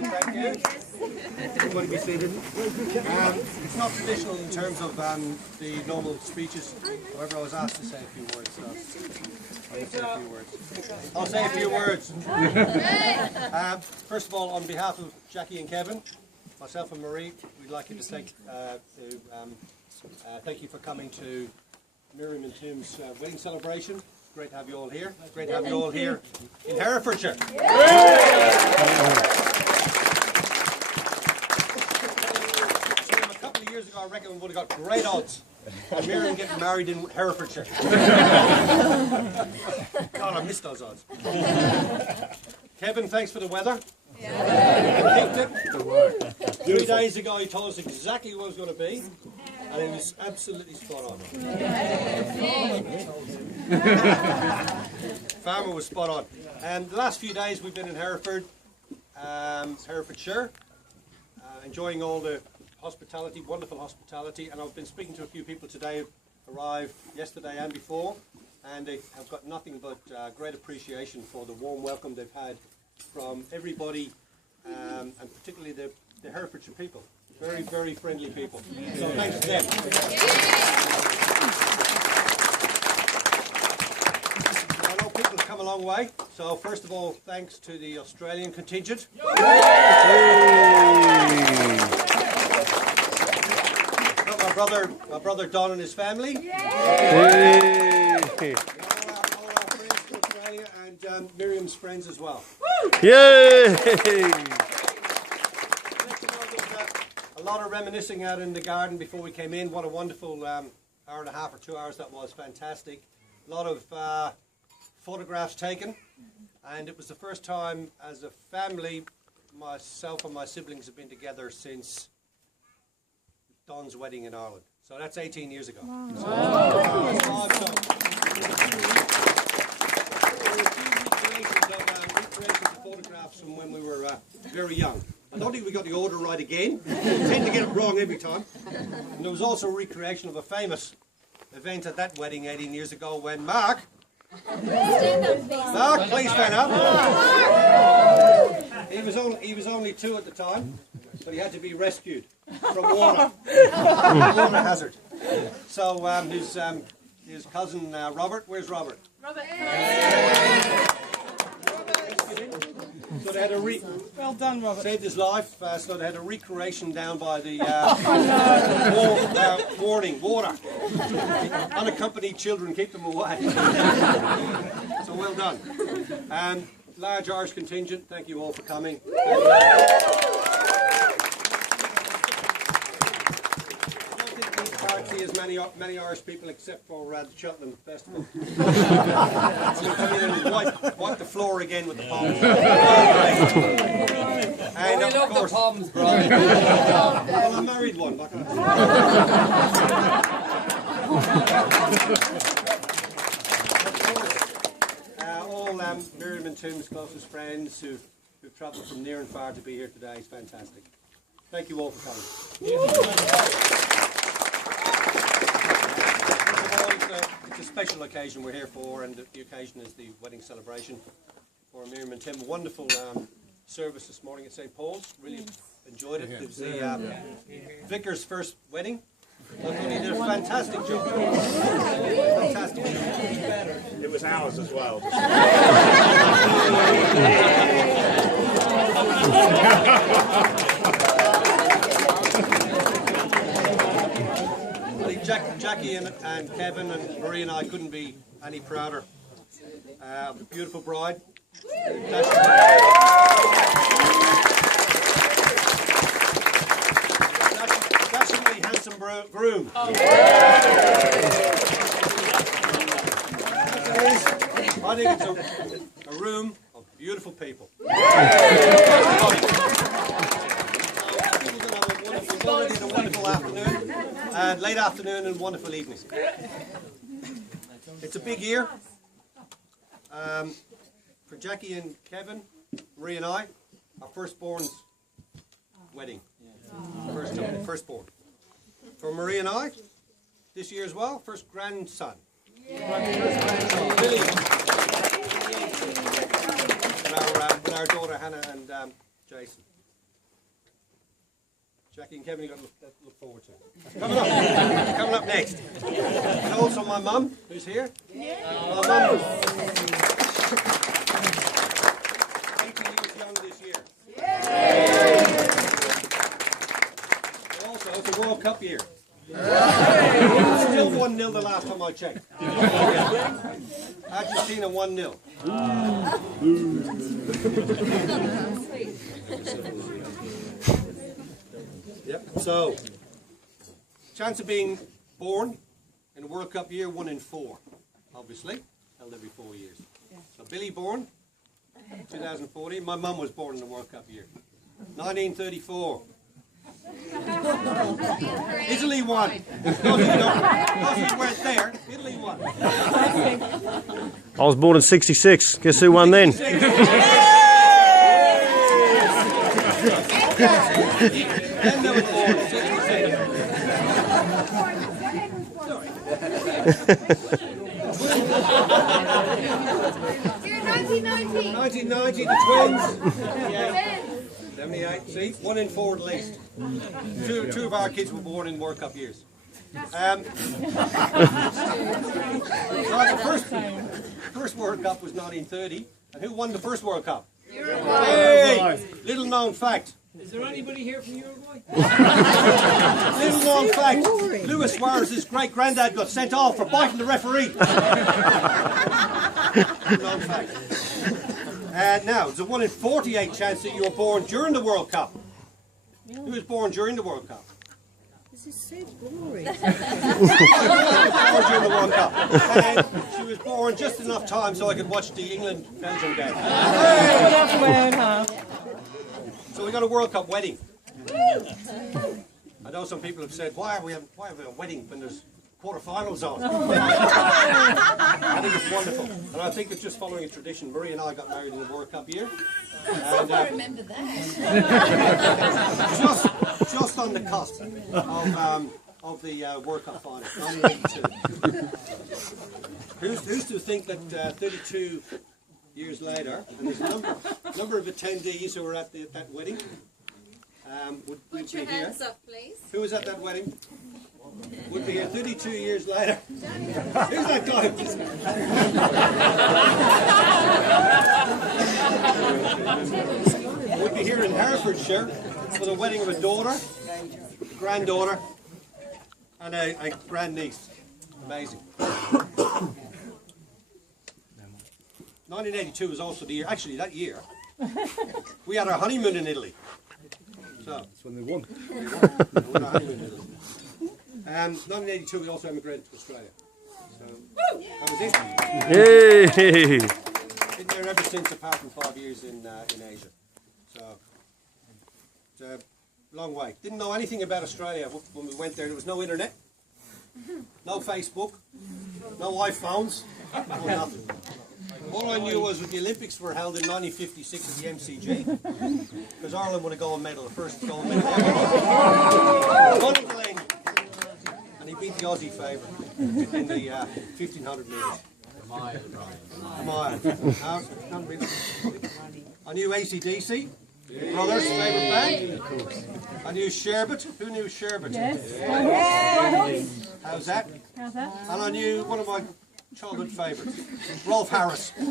Thank you. Everybody be seated. It's not traditional in terms of the normal speeches. However, I was asked to say a few words. So I'll say a few words. First of all, on behalf of Jackie and Kevin, myself and Marie, we'd like you to thank you for coming to Miriam and Tims' wedding celebration. Great to have you all here. Great to have you all here in Herefordshire. A couple of years ago, I reckon we would have got great odds of Miriam getting married in Herefordshire. God, I missed those odds. Kevin, thanks for the weather. Picked it. 3 days ago, he told us exactly what it was going to be, and it was absolutely spot on. Farmer was spot on. And the last few days we've been in Hereford, Herefordshire, enjoying all the hospitality, wonderful hospitality. And I've been speaking to a few people today who arrived yesterday and before, and they have got nothing but great appreciation for the warm welcome they've had from everybody, and particularly the Herefordshire people. Very, very friendly people. So thanks to them. I know people have come a long way. So first of all, thanks to the Australian contingent. My brother Don and his family. All our friends from Australia and Miriam's friends as well. Yay! A lot of reminiscing out in the garden before we came in. What a wonderful hour and a half or 2 hours that was. Fantastic. A lot of photographs taken, and it was the first time as a family myself and my siblings have been together since Don's wedding in Ireland. So that's 18 years ago. Wow. Recreations of photographs from when we were very young. I don't think we got the order right again. We tend to get it wrong every time. And there was also a recreation of a famous event at that wedding 18 years ago when Mark, please stand up. He was only 2 at the time, but he had to be rescued from water. Water hazard. So his cousin Robert, where's Robert? Robert. So they had a well done, Robert. Saved his life. So they had a recreation down by the warning, water. Unaccompanied children, keep them away. So well done. Large Irish contingent. Thank you all for coming. I don't think these parts see as many Irish people except for the Cheltenham Festival. We'll come in and wipe the floor again with the palms. And of course, the palms, bro. Well, I married one. All Miriam and Tim's closest friends who've travelled from near and far to be here today is fantastic. Thank you all for coming. It's a special occasion we're here for, and the occasion is the wedding celebration for Miriam and Tim. A wonderful service this morning at St. Paul's. Really enjoyed it. It was the vicar's first wedding. He did a fantastic job. Fantastic job. It was ours as well. I think Jackie and Kevin and Marie and I couldn't be any prouder of the beautiful bride. Dashingly handsome groom. I think it's a room of beautiful people. We've already had a wonderful afternoon, and late afternoon and wonderful evening. It's a big year for Jackie and Kevin, Marie and I, our firstborn's wedding. Firstborn. For Marie and I, this year as well, first grandson. Billy. And our daughter Hannah and Jason. Jackie and Kevin, you've got to look forward to. Coming up next. And also my mum, who's here. My mum was 18 years younger this year. Also, it's a World Cup year. Still 1-0 the last time I checked. Argentina 1-0. Yep. So, chance of being born in a World Cup year, 1 in 4. Obviously, held every 4 years. So Billy born 2014. My mum was born in the World Cup year, 1934. Italy won. Those who weren't there, Italy won. I was born in '66. Guess who won then? Then they were born in 66. 1990, the Twins. 78, see? 1 in 4 at least. Two of our kids were born in World Cup years. The first World Cup was 1930. And who won the first World Cup? Uruguay. Hey, little known fact. Is there anybody here from Uruguay? Little known fact. Luis Suarez's great granddad got sent off for biting the referee. Little known fact. Now, there's a 1 in 48 chance that you were born during the World Cup. Who was born during the World Cup? This is so boring. Born during the World Cup. And she was born just enough time so I could watch the England-Belgium game. So we got a World Cup wedding. I know some people have said, why have we a wedding when there's quarterfinals on? I think it's wonderful. And I think it's just following a tradition. Marie and I got married in the World Cup year. And, I remember that. just on the cusp of the World Cup final, 1982. Who's to think that 32 years later, and there's a number of attendees who were at that wedding. Would Put your be here. hands up, please. Who was at that wedding? Would be here 32 years later. Who's that guy? Would be here in Herefordshire for the wedding of a daughter, granddaughter, and a grandniece. Amazing. 1982 was also the year, actually that year, we had our honeymoon in Italy. So, that's when they won. 1982 we also emigrated to Australia. So, that was it. Yay! Been there ever since, apart from 5 years in Asia. So, it's a long way. Didn't know anything about Australia when we went there. There was no internet, no Facebook, no iPhones, no nothing. All I knew was that the Olympics were held in 1956 at the MCG, because Ireland won a gold medal, the first gold medal ever. Won it to England. And he beat the Aussie favourite in the 1500 metres. A mile. Not really. I knew AC/DC, Brothers' favourite band. I knew Sherbet. Who knew Sherbet? Yes. How's that? How's that? And I knew one of my childhood favourites, Rolf Harris. The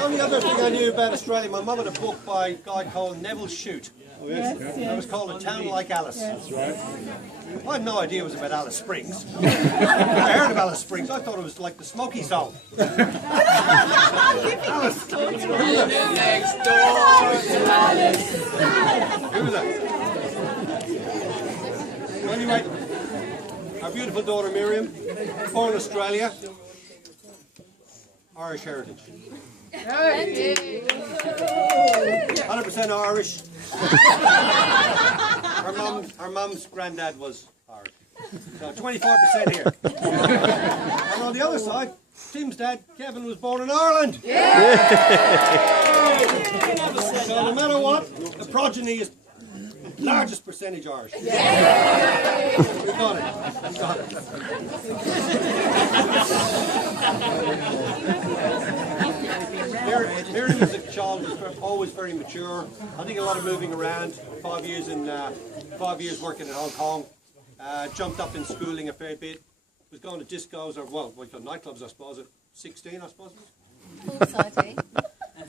only other thing I knew about Australia, my mum had a book by a guy called Neville Shute. Oh, yes. It was called A Town Like Alice. Yes. I had no idea it was about Alice Springs. I heard of Alice Springs. I thought it was like the Smoky Zone. Alice. Next door to Alice. Who was that? Anyway, our beautiful daughter Miriam, born in Australia, Irish heritage. 100% Irish. Our mum's granddad was Irish. So 25% here. And on the other side, Tim's dad, Kevin, was born in Ireland. So no matter what, the progeny is Largest percentage Irish. Yeah. We got it. We got it. Miriam as a child was always very mature. I think a lot of moving around. 5 years working in Hong Kong. Jumped up in schooling a fair bit. Was going to discos or nightclubs, I suppose, at 16, I suppose.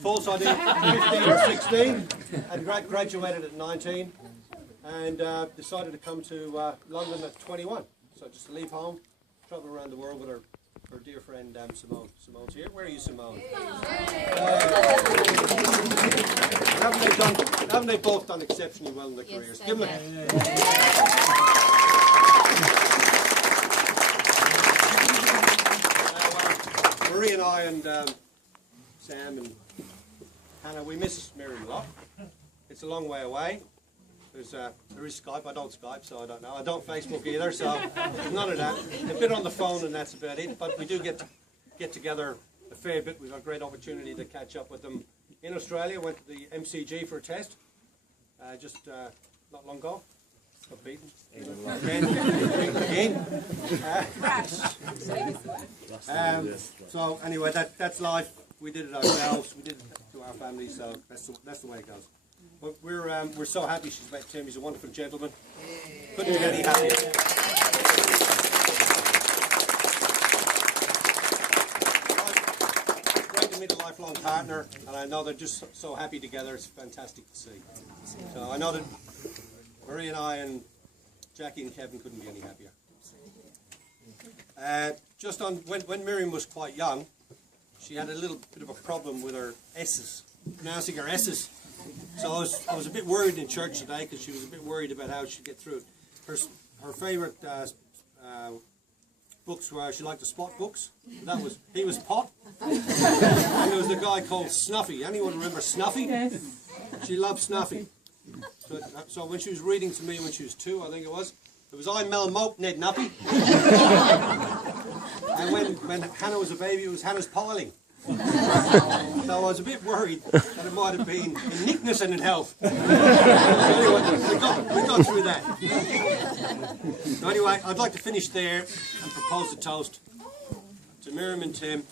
False ID, 15 or 16, and graduated at 19, and decided to come to London at 21. So just to leave home, travel around the world with her dear friend Simone. Simone's here. Where are you, Simone? Haven't they both done exceptionally well in their careers? Give them a Marie and I and Sam and Hannah, we miss Miriam a lot. It's a long way away. There is Skype. I don't Skype, so I don't know. I don't Facebook either, so none of that. A bit on the phone, and that's about it. But we do get together a fair bit. We've got a great opportunity to catch up with them in Australia. Went to the MCG for a test just not long ago. Got beaten again. So anyway, that's life. We did it ourselves. We did it to our family, so that's the way it goes. But we're so happy she's met Tim. He's a wonderful gentleman. Couldn't be any happier. Great to meet a lifelong partner, and I know they're just so happy together. It's fantastic to see. So I know that Marie and I and Jackie and Kevin couldn't be any happier. Just on when Miriam was quite young, she had a little bit of a problem with her S's, pronouncing her S's. So I was a bit worried in church today because she was a bit worried about how she'd get through it. Her favourite books were, she liked the Spot books. He was Pot. And there was the guy called Snuffy. Anyone remember Snuffy? Yes. She loved Snuffy. So when she was reading to me when she was 2, I think it was I Mel Mope, Ned Nuppy. And when Hannah was a baby, it was Hannah's Piling. So I was a bit worried that it might have been in nickness and in health. So anyway, we got through that. So anyway, I'd like to finish there and propose a toast to Miriam and Tim.